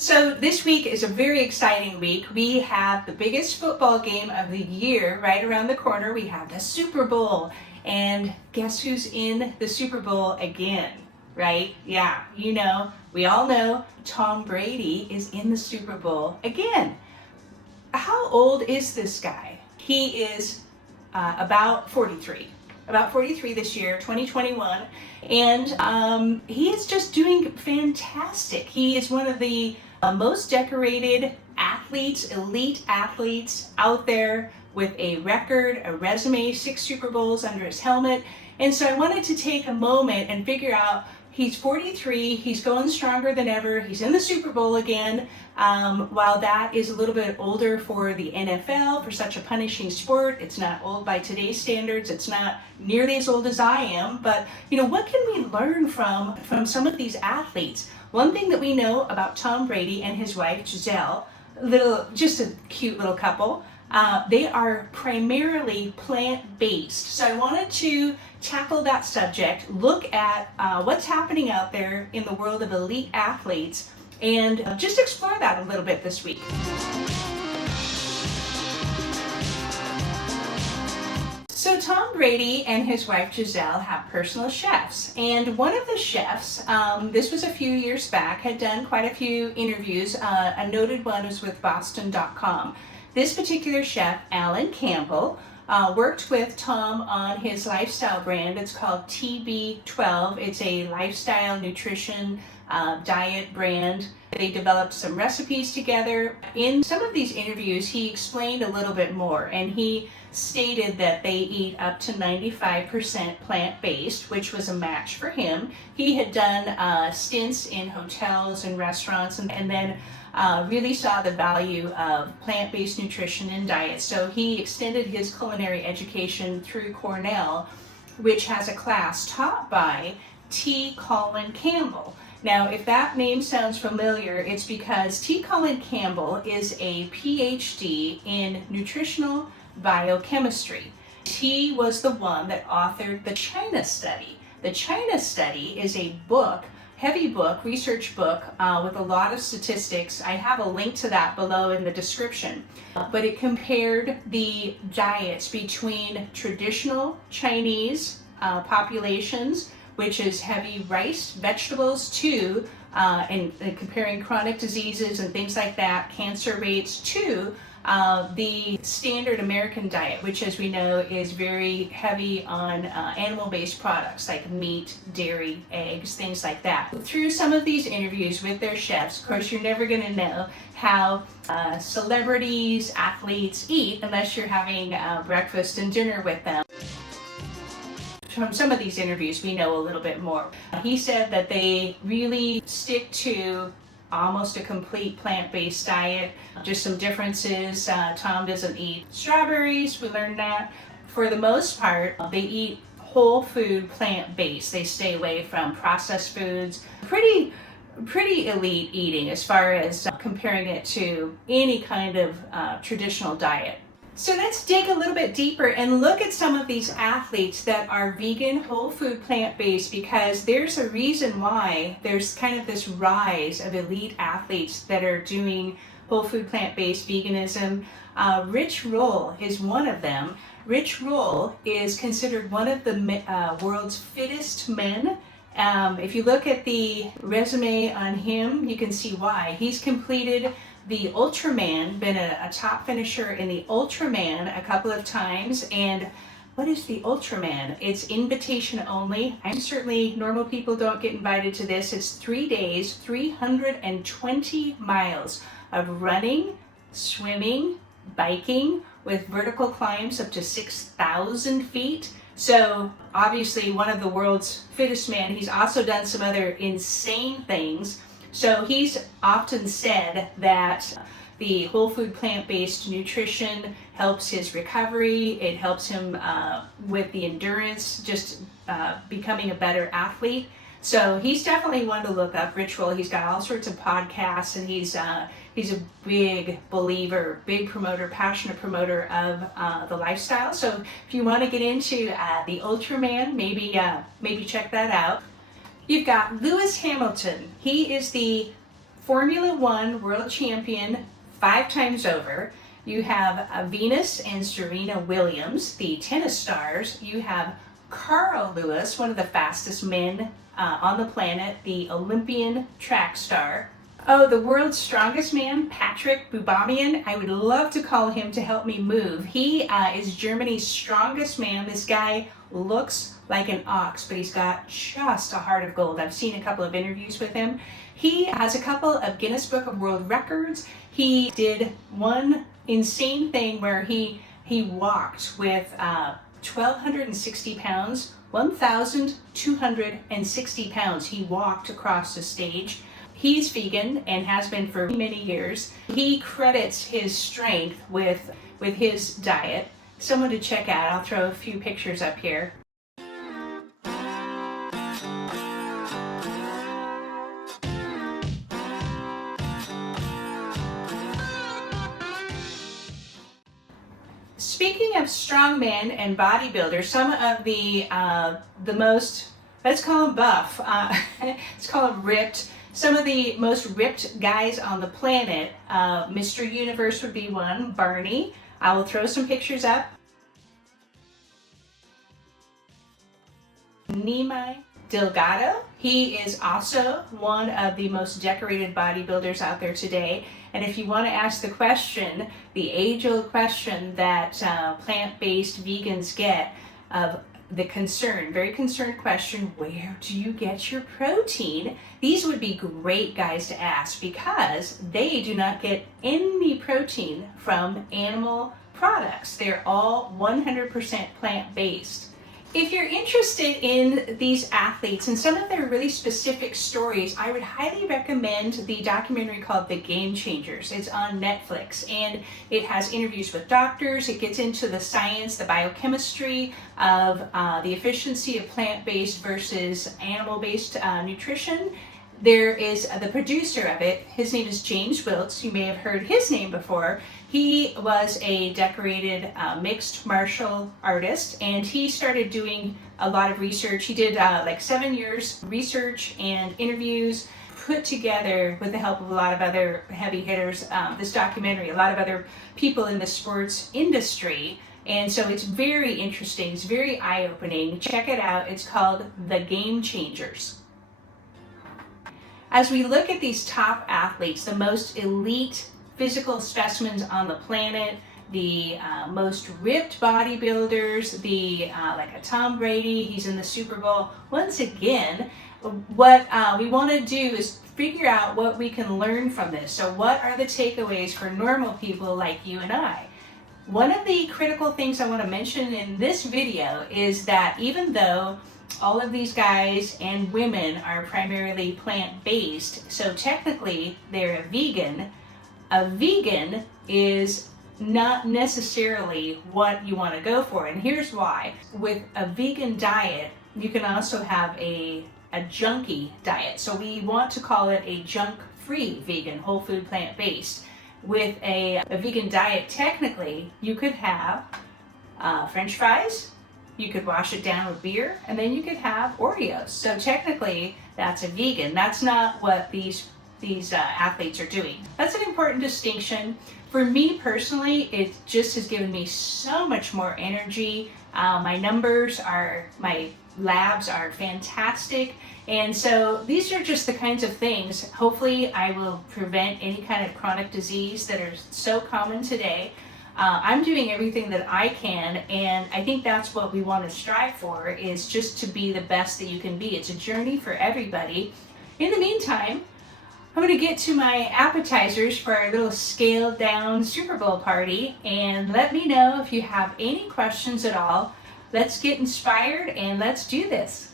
So this week is a very exciting week. We have the biggest football game of the year right around the corner. We have the Super Bowl. And guess who's in the Super Bowl again, right? Yeah, we all know Tom Brady is in the Super Bowl again. How old is this guy? He is about 43. About 43 this year, 2021. And he is just doing fantastic. He is one of the most decorated athletes, elite athletes out there with a record, a resume, 6 Super Bowls under his helmet. And so I wanted to take a moment and figure out, he's 43, he's going stronger than ever, he's in the Super Bowl again. While that is a little bit older for the NFL, for such a punishing sport, it's not old by today's standards, it's not nearly as old as I am, but what can we learn from some of these athletes? One thing that we know about Tom Brady and his wife Giselle, just a cute little couple, they are primarily plant-based. So I wanted to tackle that subject, look at what's happening out there in the world of elite athletes, and just explore that a little bit this week. So Tom Brady and his wife Giselle have personal chefs, and one of the chefs, this was a few years back, had done quite a few interviews. A noted one was with Boston.com. This particular chef, Alan Campbell, worked with Tom on his lifestyle brand. It's called TB12. It's a lifestyle nutrition diet brand. They developed some recipes together. In some of these interviews, he explained a little bit more, and he stated that they eat up to 95% plant-based, which was a match for him. He had done stints in hotels and restaurants, and then really saw the value of plant-based nutrition and diet. So he extended his culinary education through Cornell, which has a class taught by T. Colin Campbell. Now, if that name sounds familiar, it's because T. Colin Campbell is a PhD in nutritional biochemistry. He was the one that authored the China Study. The China Study is a book, heavy book, research book with a lot of statistics. I have a link to that below in the description. But it compared the diets between traditional Chinese populations, which is heavy rice, vegetables, to, and comparing chronic diseases and things like that, cancer rates, to the standard American diet, which, as we know, is very heavy on animal-based products like meat, dairy, eggs, things like that. Through some of these interviews with their chefs, of course, you're never going to know how celebrities, athletes eat unless you're having breakfast and dinner with them. From some of these interviews, we know a little bit more. He said that they really stick to almost a complete plant-based diet. Just some differences. Tom doesn't eat strawberries, we learned that. For the most part, they eat whole food, plant-based. They stay away from processed foods. Pretty elite eating as far as comparing it to any kind of traditional diet. So let's dig a little bit deeper and look at some of these athletes that are vegan, whole food, plant-based, because there's a reason why there's kind of this rise of elite athletes that are doing whole food, plant-based veganism. Rich Roll is one of them. Rich Roll is considered one of the world's fittest men. If you look at the resume on him, you can see why. He's completed the Ultraman, been a top finisher in the Ultraman a couple of times. And what is the Ultraman? It's invitation only. Normal people don't get invited to this. It's 3 days, 320 miles of running, swimming, biking, with vertical climbs up to 6,000 feet. So obviously one of the world's fittest men. He's also done some other insane things. So he's often said that the whole food plant-based nutrition helps his recovery. It helps him with the endurance, just becoming a better athlete. So he's definitely one to look up, Rich Roll. He's got all sorts of podcasts, and he's a big believer, big promoter, passionate promoter of the lifestyle. So if you want to get into the Ultraman, maybe check that out. You've got Lewis Hamilton. He is the Formula One world champion 5 times over. You have Venus and Serena Williams, the tennis stars. You have Carl Lewis, one of the fastest men on the planet, the Olympian track star. Oh, the world's strongest man, Patrick Bubamian. I would love to call him to help me move. He is Germany's strongest man. This guy looks like an ox, but he's got just a heart of gold. I've seen a couple of interviews with him. He has a couple of Guinness Book of World Records. He did one insane thing where he walked with 1,260 pounds, 1,260 pounds. He walked across the stage. He's vegan and has been for many years. He credits his strength with his diet. Someone to check out. I'll throw a few pictures up here. Speaking of strongmen and bodybuilders, some of the most, let's call them buff, let's call them ripped, some of the most ripped guys on the planet, Mr. Universe would be one, Barney. I will throw some pictures up. Nimai Delgado. He is also one of the most decorated bodybuilders out there today. And if you want to ask the question, the age-old question that plant-based vegans get of the concern, very concerned question, where do you get your protein? These would be great guys to ask because they do not get any protein from animal products. They're all 100% plant-based. If you're interested in these athletes and some of their really specific stories, I would highly recommend the documentary called The Game Changers. It's on Netflix and it has interviews with doctors. It gets into the science, the biochemistry of the efficiency of plant-based versus animal-based nutrition. There is the producer of it. His name is James Wiltz. You may have heard his name before. He was a decorated mixed martial artist, and he started doing a lot of research. He did like 7 years research and interviews, put together with the help of a lot of other heavy hitters, this documentary, a lot of other people in the sports industry. And so it's very interesting. It's very eye-opening. Check it out. It's called The Game Changers. As we look at these top athletes, the most elite physical specimens on the planet, the most ripped bodybuilders, like a Tom Brady, he's in the Super Bowl. Once again, what we want to do is figure out what we can learn from this. So what are the takeaways for normal people like you and I? One of the critical things I want to mention in this video is that even though all of these guys and women are primarily plant-based, so technically they're a vegan is not necessarily what you want to go for. And here's why. With a vegan diet, you can also have a junky diet. So we want to call it a junk-free vegan, whole food, plant-based. With a vegan diet, technically, you could have French fries, you could wash it down with beer, and then you could have Oreos. So technically, that's a vegan. That's not what these athletes are doing. That's an important distinction. For me personally, it just has given me so much more energy. My labs are fantastic. And so these are just the kinds of things. Hopefully I will prevent any kind of chronic disease that are so common today. I'm doing everything that I can, and I think that's what we want to strive for, is just to be the best that you can be. It's a journey for everybody. In the meantime, I'm going to get to my appetizers for our little scaled down Super Bowl party, and let me know if you have any questions at all. Let's get inspired and let's do this.